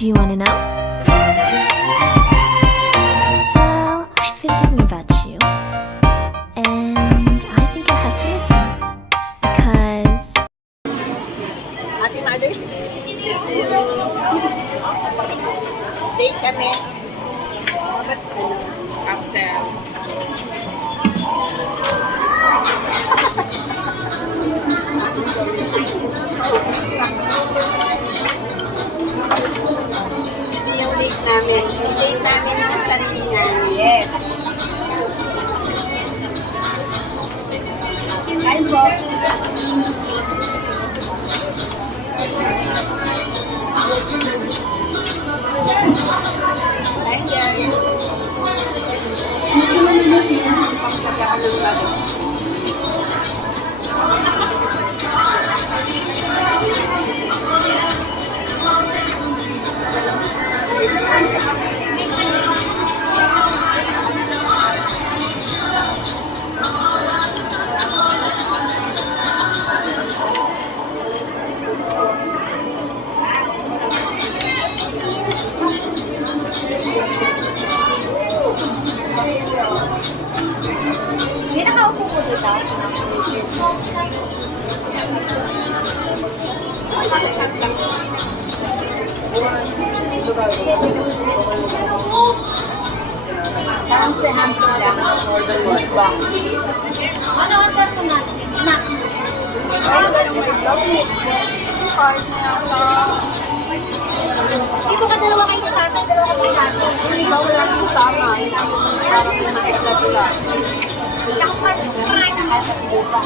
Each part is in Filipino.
Do you want to know? Well, I've been thinking about you, and I think I'll have to listen. Because Happy Mother's Day. Date kami. After. Ito yung date namin. Yung date namin sa sarili namin. Yes. Kain po. Kain guys. Hindi nakaupo ko dito. Hamster lang. Ano order mo natin? Snack. Ito ka dalawa kayo na tatay, dalawa kayo na tatay. Hindi ba wala nang tama? Parang na-explain sila. Kapag kumain na kayo sa buka.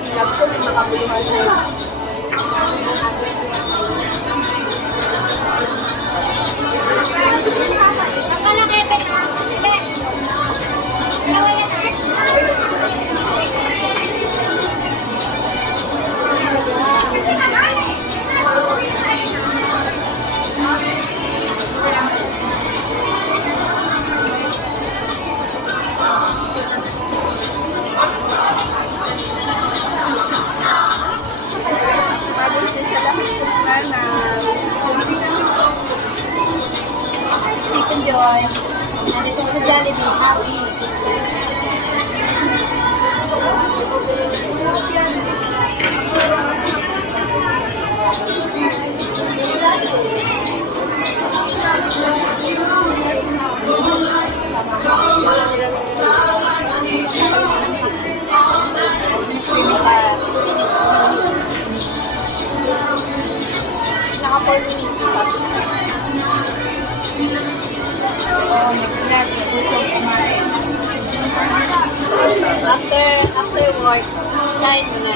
Sinabto na makabuluhan sa'yo. Nakalakipit na. Ben. Nawalan na. Enjoy. Nandito sa Jollibee. Happy. Naka-4 minutes pa. Oh, nag-vlog. Gutom kumain. After work, kain mo na.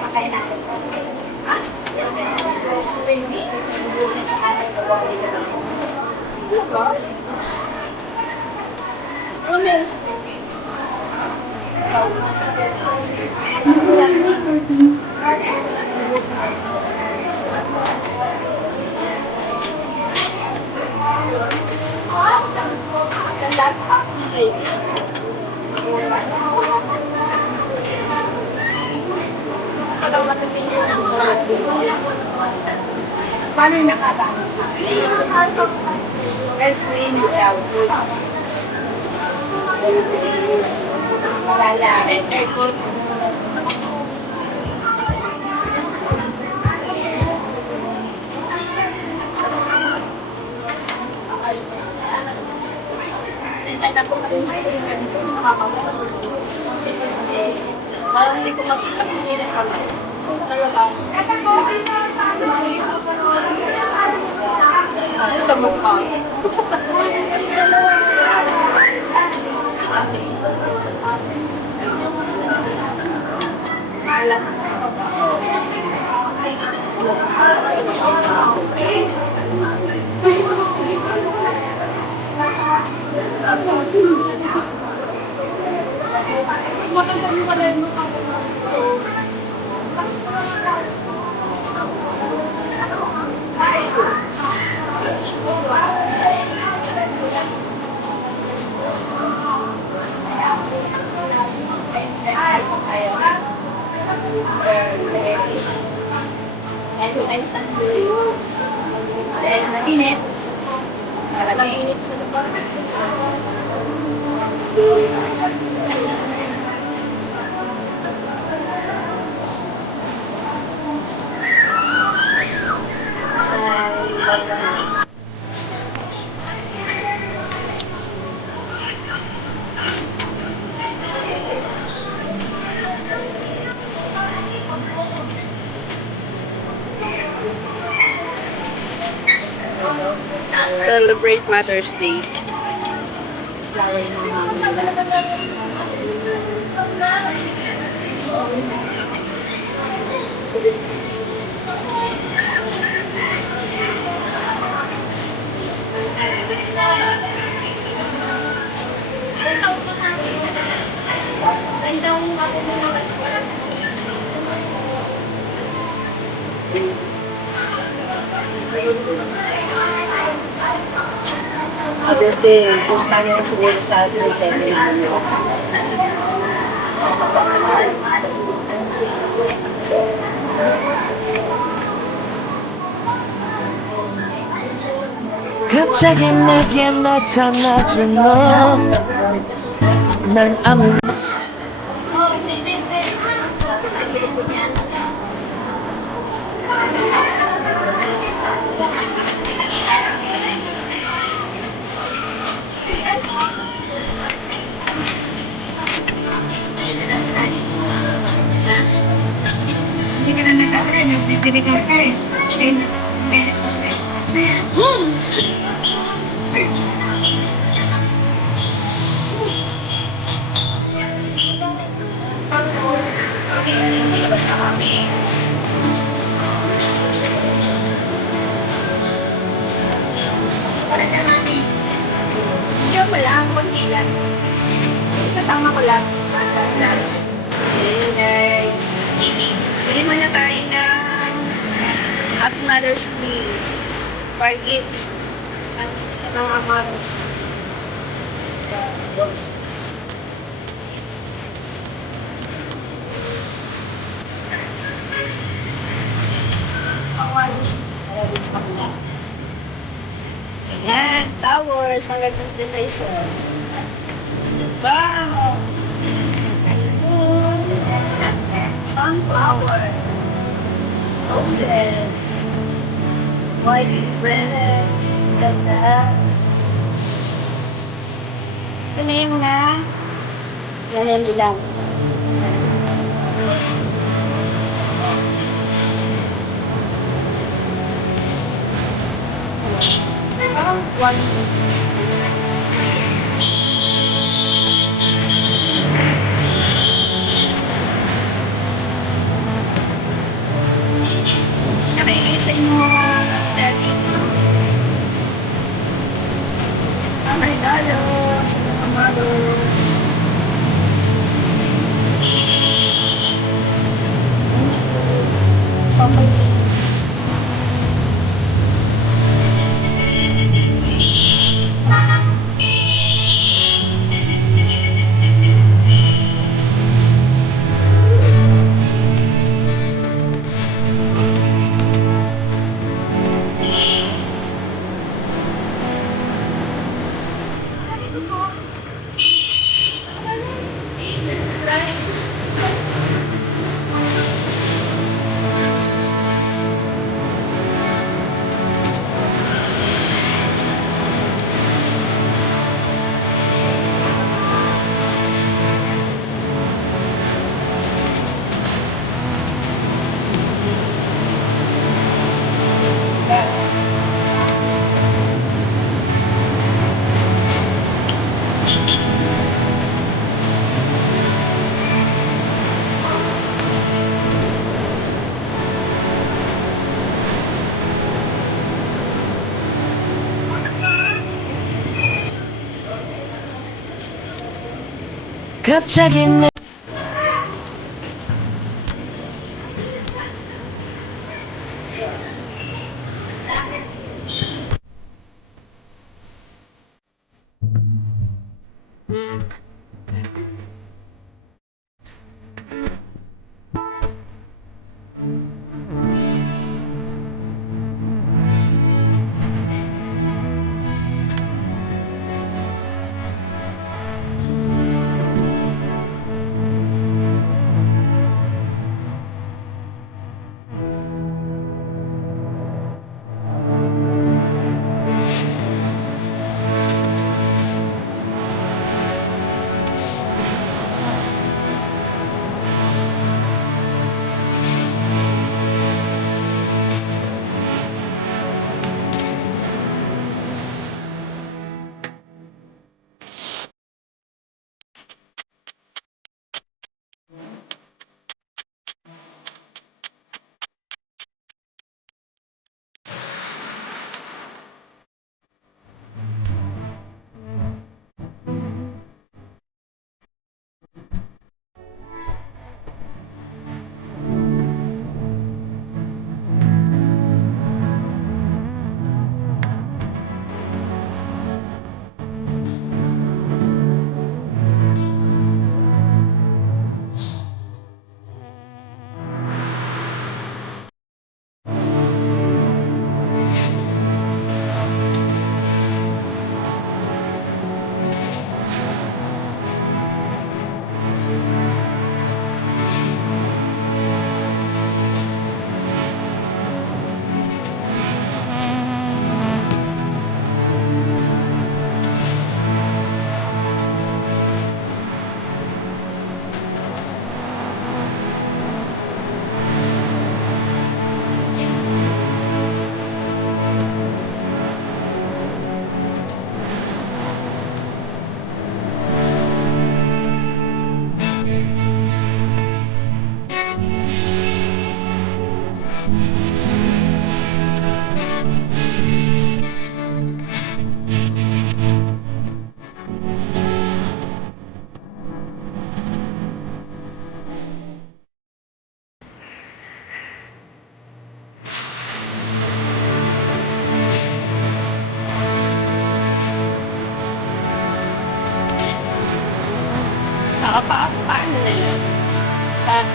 Makain natin. Ha? Baby? Bubusin sa kanan sa bawang dito lang. Ano ba? Ano meron sa baby? Ang lahat sa akin, baby. Paano yung nakabaan? Guys, mainit daw. Wala. Aircon. Ay, naku, kasi may ganito. Nakakamuha. Parang hindi ko makita kung hindi rin kami. Talaga. Ano ba mukha? Malang. Okay. Init. Talagang init sa lupa. Celebrate Mother's Day. Mother's Day, punta niyo siguro sa atin sa inyo. 갑자기 내게 나타나준 너. 난 아무 Hindi ka na nag-aaral, nagdidirigan ka eh. Basta kami. Para na kami. Diyan mo lang, konti lang. Isasama ko lang. Hey guys. Bili muna tayo ng Happy Mother's Day. Bargain. Sa mga mothers. Ayan, towers. Ang ganda din na isa. Wow! Sunflower. Roses. White bread. Ganda. Ito na yung na. Yan lang. One. Nakikita sa inyo daddy. Ang regalo sa mga mother. Pamalinis. 갑자기 내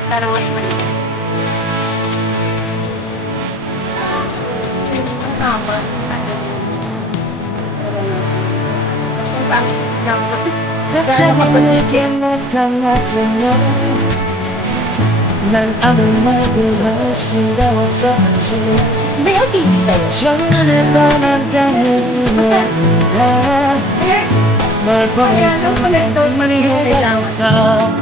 parang mas maliit. 갑자기 나타났잖아 난 아무 말도 할 수가 없었지 May OTT tayo. 첫눈에 반한다는 말이야 널 보면서 눈물이 흘렀어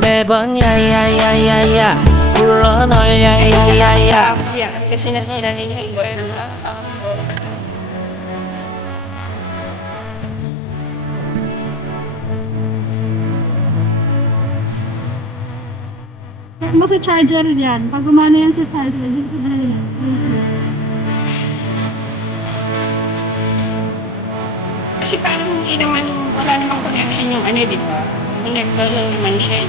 매번 야야야야야 불러 널 야야야야 Yeah, kasi narinig ko yun. Check mo sa charger yan. Pag gumana yan sa charger, dito na yan. Kasi parang hindi naman, wala namang connection yung ano, di ba? Connector lang naman siya.